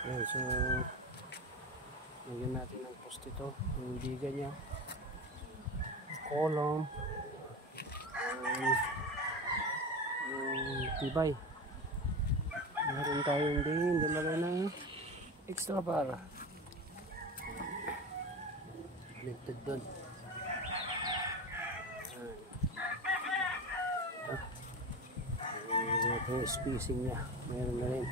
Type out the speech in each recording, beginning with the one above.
Ayan, so lagyan natin ng post ito, yung biga niya, column, yung tibay. Meron tayong din dalawa na extra bar connected doon. Ito yung spacing niya, meron na rin.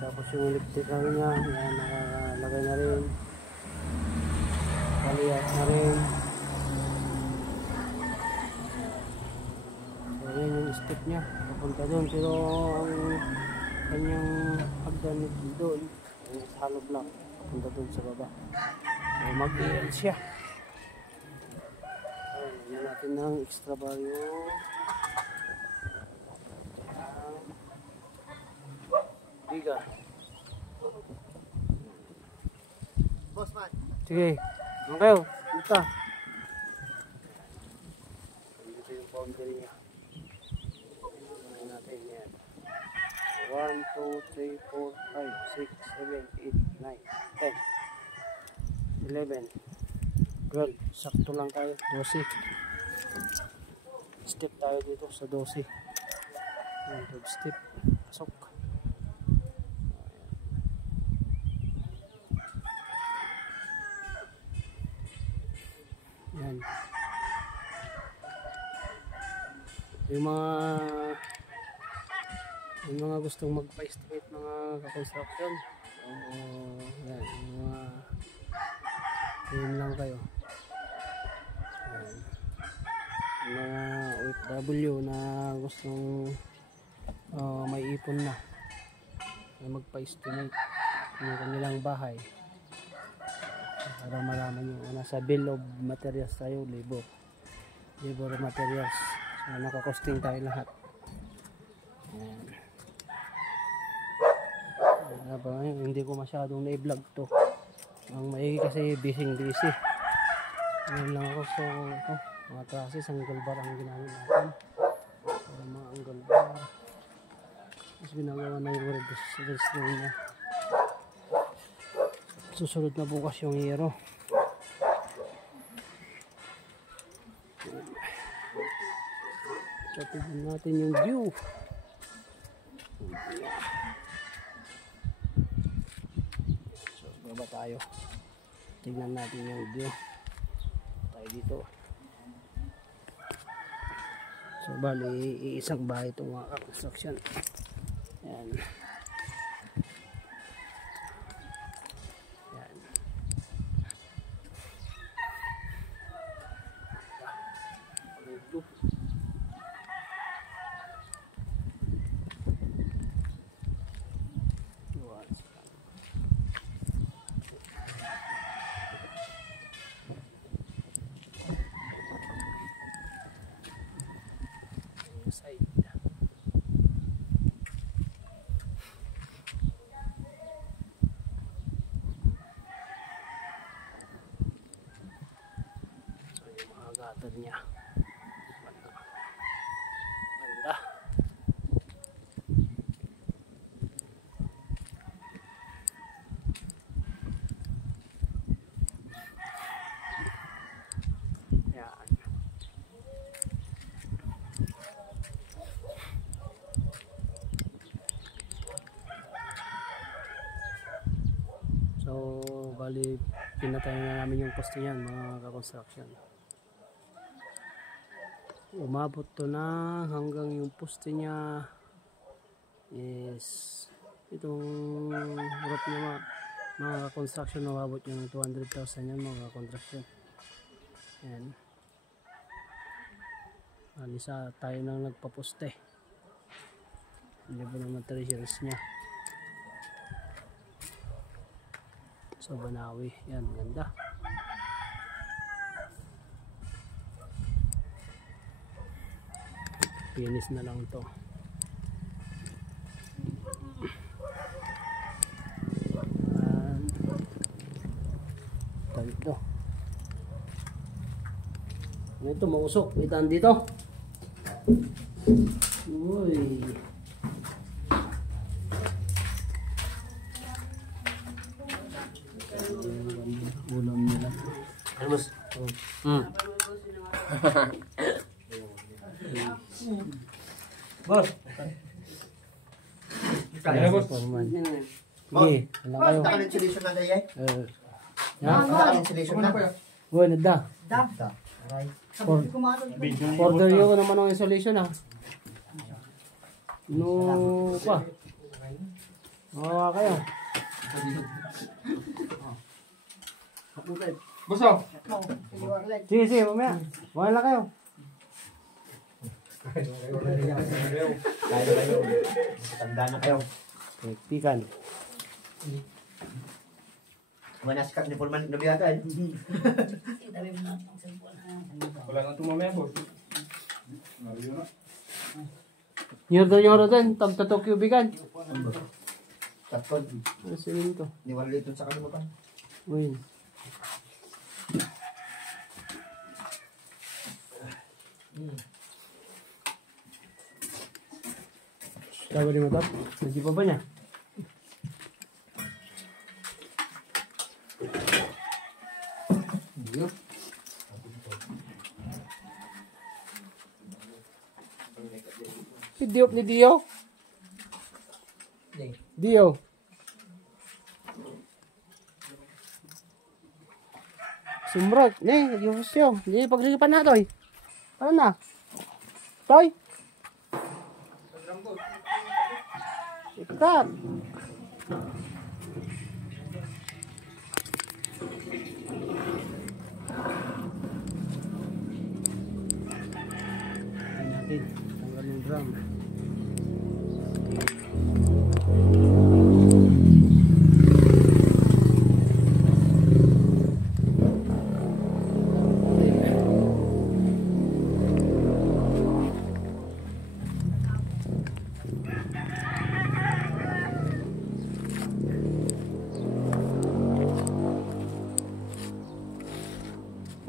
Tapos yung electrical niya, yan, nakalagay na rin, paliyat na rin. So yan yung step niya papunta doon, pero ang kanyang hagdan doon sa hollow block papunta doon sa baba. So mag-EL siya. So lagyan natin ng extra bar yung biga. Boss man. Sige, okay, dito. Dito yung boundary niya. Lagyan natin yan. 1, 2, 3, 4, 5, 6, 7, 8, 9, 10, 11, 12. Sakto lang tayo, 12. Step tayo dito sa 12. 12 step. Pasok. Yan. Yung mga gustong magpa-estimate mga ka-construction, yan, yung mga yun lang kayo. Yan. Yung mga OFW na gustong may ipon na magpa-estimate ng kanilang bahay para malaman yung nasa bill of materials tayo, labor materials. So nakakosting tayo lahat. Hindi ko masyadong na-vlog to. Ang maigi kasi busy. Ngayon lang ako. So ito, mga trusses, angle bar ang ginamit natin. So, mga angle bar. Tapos ginagawa na yung resistance niya. Susunod na bukas yung hero. So tignan natin yung view. So baba tayo. Tignan natin yung view. Tayo dito. So bali iisang bahay itong mga construction. Yan. Side. So yung mga gutter niya banda. Yan. So bali pinatay na namin yung poste niyan mga ka-construction. Umabot to na hanggang yung poste niya is itong roof niya mga construction, umabot yung 200,000 yan mga construction. Yan. Alisa tayo nang nagpaposte. Hindi ba ng materials niya. So Banawi, yan, ganda. Finish na lang to. Dito. Ito mausok, itan dito. Uy. Boss. Kaya boss. Sige, wala kayo. Naka-insulation na dahil Ya, naka-insulation na. Uy, nada. Da. Order nyo ko naman ng insulation ha. No pa. Mawawa kayo. Boss, oh. Sige, sige, mamaya. Mamaya lang kayo. Kaya kayo. Tanda na kayo. Tektikan. Manaskat ni Pullman nabiyatan. Wala nang tumamaya, boss. Mariyo na. Nyoro din, tagtatok yubigan. Tapos, Ano sinin to? niwala dito sa kalimutan. Uy. Sabi mo tap? Hindi pa ba niya? Si Diop ni Dio? Dio. Sumrot. Ne, yus yo. Hindi paglilipan na toy. Ano na? Toy? Ikat. Natin. Tanggal yung drum.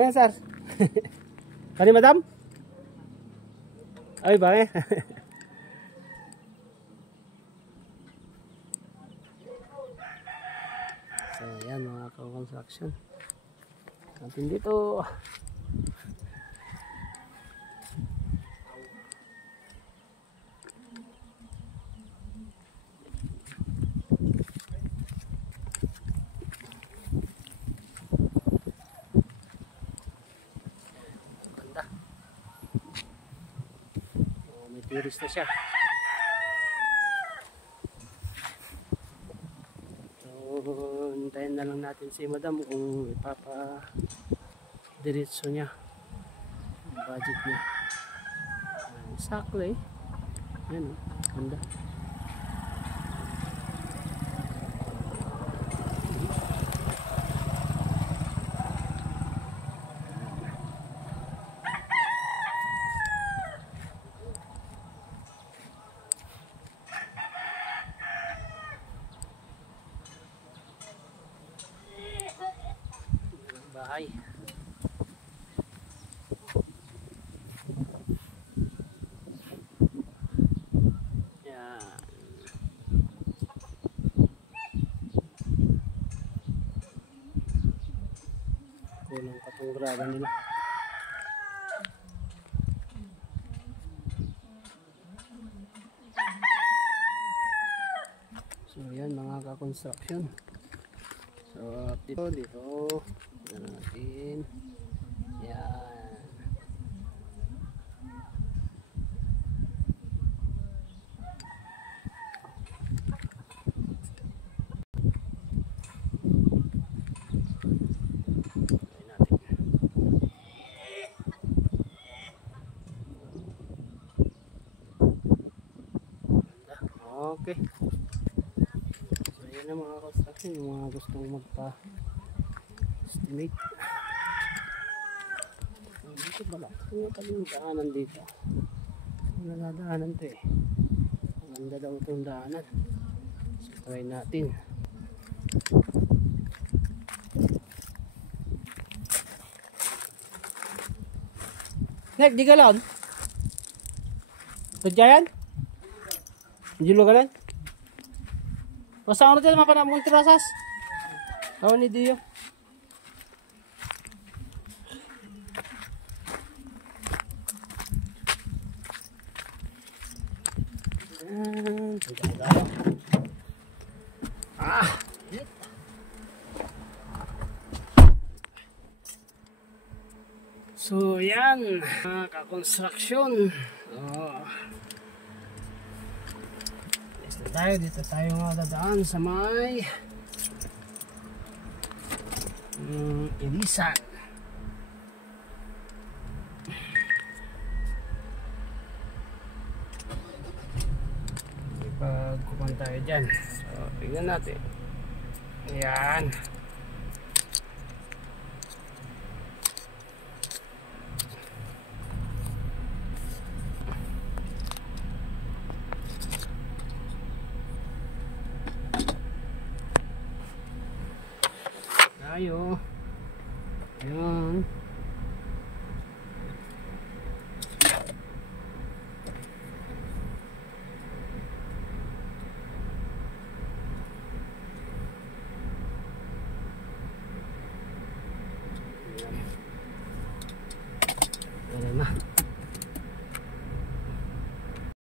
Ayan, sir. Kani, madam? Ay, ba eh? So, ayan mga construction. Natin dito. Ganda. Oh, may tiris na siya. So, hintayin na lang natin si madam kung ipapa-diretso niya ang budget niya. Sakto eh. Yan o, ganda. Bahay. Yan. Kulang pa itong graba nila. So yan mga ka-construction. So dito ano natin. Yan. Okay. So yan ang mga construction, yung mga gustong magpa-estimate. Dito pala, yung paling daanan dito. Yung nadadaanan to eh. Ang ganda daw itong daanan. So try natin. Nek, di galon? Tudya yan? Hindi lo galan? Pasang natin naman pa na mong tirasas. Awan ni Dio. Yan. Tuloy tayo. Hit. So yan, ka-construction. Dito tayo nga dadaan sa may Ilisan. Pagkupan tayo dyan. So, tingnan natin. Ayan. Tayo. Ayan.